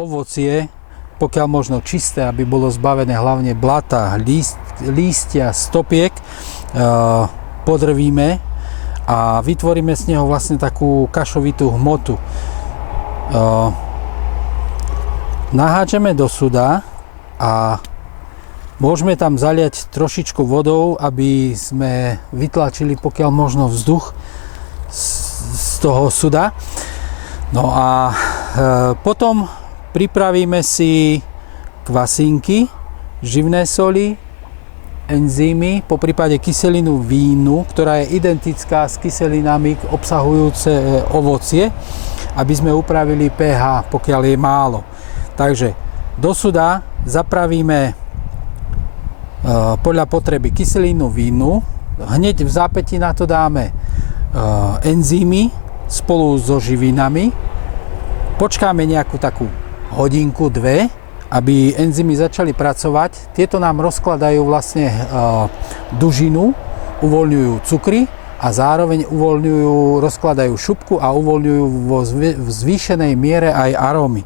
ovocie, pokiaľ možno čisté, aby bolo zbavené hlavne blata, lístia, stopiek, podrvíme a vytvoríme z neho vlastne takú kašovitú hmotu. Naháčeme do suda a môžeme tam zaliať trošičku vodou, aby sme vytlačili pokiaľ možno vzduch z toho suda. No a potom pripravíme si kvasinky, živné soli, enzymy, po prípade kyselinu vínu, ktorá je identická s kyselinami obsahujúce ovocie, aby sme upravili pH, pokiaľ je málo. Takže do suda zapravíme podľa potreby kyselinu vínu, hneď v zápäti na to dáme enzymy spolu so živinami, počkáme nejakú takú hodinku, dve, aby enzymy začali pracovať. Tieto nám rozkladajú vlastne dužinu, uvoľňujú cukry a zároveň rozkladajú šupku a uvoľňujú vo zvýšenej miere aj arómy.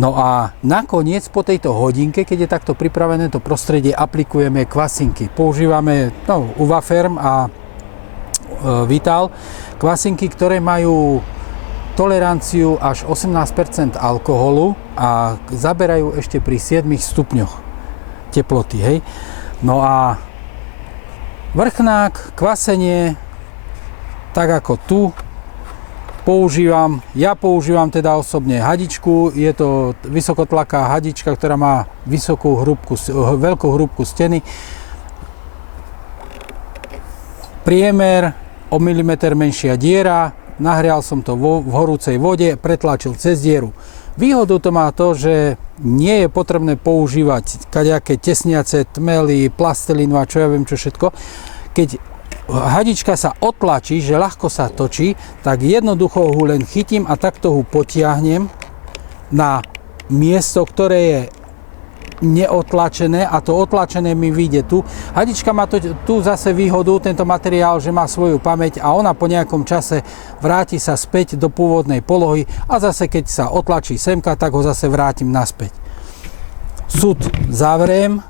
No a nakoniec po tejto hodinke, keď je takto pripravené to prostredie, aplikujeme kvasinky. Používame Uvaferm a Vital, kvasinky, ktoré majú toleranciu až 18% alkoholu a zaberajú ešte pri 7 stupňoch teploty. Hej. No a vrchnák, kvasenie, tak ako tu, ja používam teda osobne hadičku, je to vysokotlaká hadička, ktorá má veľkú hrúbku steny. Priemer o milimeter menšia diera, nahrial som to v horúcej vode, pretlačil cez dieru. Výhodou to má to, že nie je potrebné používať kadejaké tesniace tmely, plastelínu a čo ja viem čo všetko. Keď hadička sa otlačí, že ľahko sa točí, tak jednoducho ho len chytím a takto ho potiahnem na miesto, ktoré je neotlačené a to otlačené mi vyjde tu. Hadička má tu zase výhodu, tento materiál, že má svoju pamäť a ona po nejakom čase vráti sa späť do pôvodnej polohy a zase keď sa otlačí semka, tak ho zase vrátim naspäť. Sud zavriem,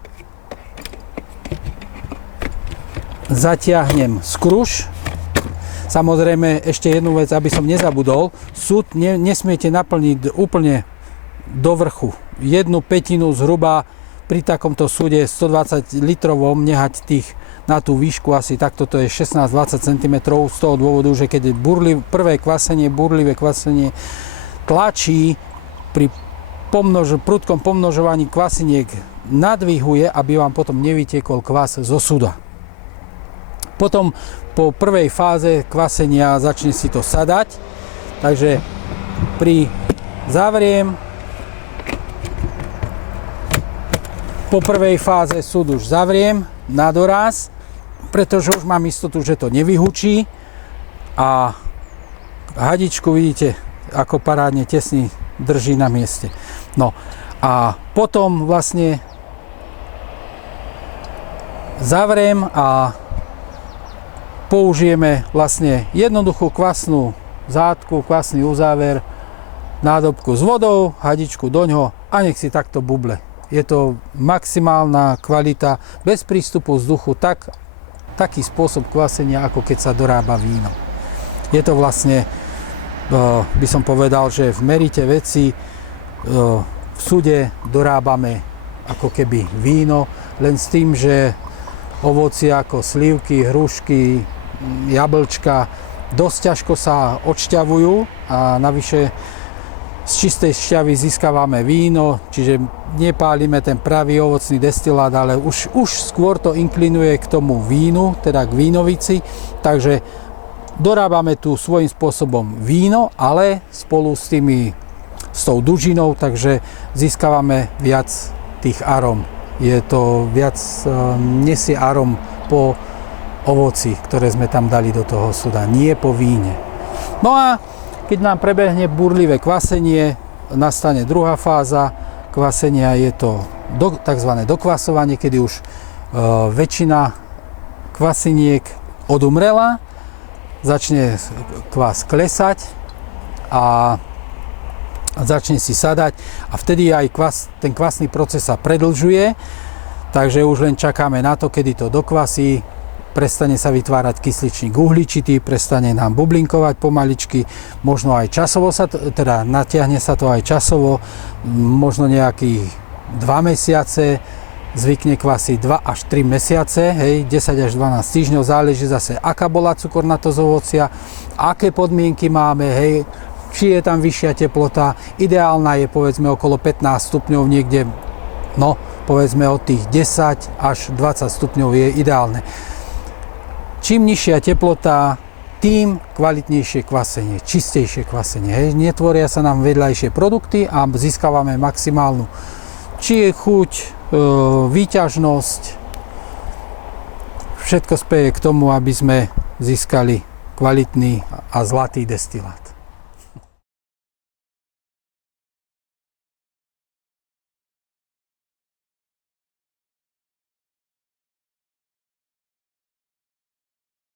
zatiahnem skruš. Samozrejme ešte jednu vec, aby som nezabudol, sud nesmiete naplniť úplne do vrchu. 1/5 zhruba pri takomto súde 120 litrovom nehať na tú výšku asi takto, to je 16-20 cm z toho dôvodu, že keď burlivé kvasenie tlačí pri prudkom pomnožovaní kvasiniek nadvihuje, aby vám potom nevytiekol kvas zo suda. Potom po prvej fáze kvasenia začne si to sadať, takže zavriem. Po prvej fáze súd už zavriem na doraz, pretože už mám istotu, že to nevyhučí a hadičku vidíte, ako parádne tesne drží na mieste. No a potom vlastne zavriem a použijeme vlastne jednoduchú kvasnú zátku, kvasný uzáver, nádobku s vodou, hadičku doňho a nech si takto buble. Je to maximálna kvalita, bez prístupu vzduchu, taký spôsob kvasenia, ako keď sa dorába víno. Je to vlastne, by som povedal, že v merite veci v súde dorábame ako keby víno, len s tým, že ovocie ako slivky, hrušky, jablčka dosť ťažko sa odšťavujú a navyše z čistej šťavy získavame víno, čiže nepálime ten pravý ovocný destilát, ale už skôr to inklinuje k tomu vínu, teda k vínovici, takže dorábame tu svojím spôsobom víno, ale spolu s tou dužinou, takže získavame viac tých aróm. Je to viac, nesie arom po ovoci, ktoré sme tam dali do toho suda, nie po víne. No a keď nám prebehne burlivé kvasenie, nastane druhá fáza kvasenia, je to tzv. Dokvasovanie, kedy už väčšina kvasiniek odumrela, začne kvas klesať a a začne si sadať a vtedy aj ten kvasný proces sa predlžuje, takže už len čakáme na to, kedy to dokvasí, prestane sa vytvárať kysličník uhličitý, prestane nám bublinkovať pomaličky, možno aj časovo teda natiahne sa to aj časovo, možno nejakých 2 mesiace, zvykne kvasiť 2 až 3 mesiace, hej, 10 až 12 týždňov, záleží zase, aká bola cukornatosť ovocia, aké podmienky máme, hej, či je tam vyššia teplota, ideálna je povedzme okolo 15 stupňov niekde, no povedzme od tých 10 až 20 stupňov je ideálne. Čím nižšia teplota, tým kvalitnejšie kvasenie, čistejšie kvasenie. Hej. Netvoria sa nám vedľajšie produkty a získavame maximálnu či je chuť, výťažnosť. Všetko speje k tomu, aby sme získali kvalitný a zlatý destilát.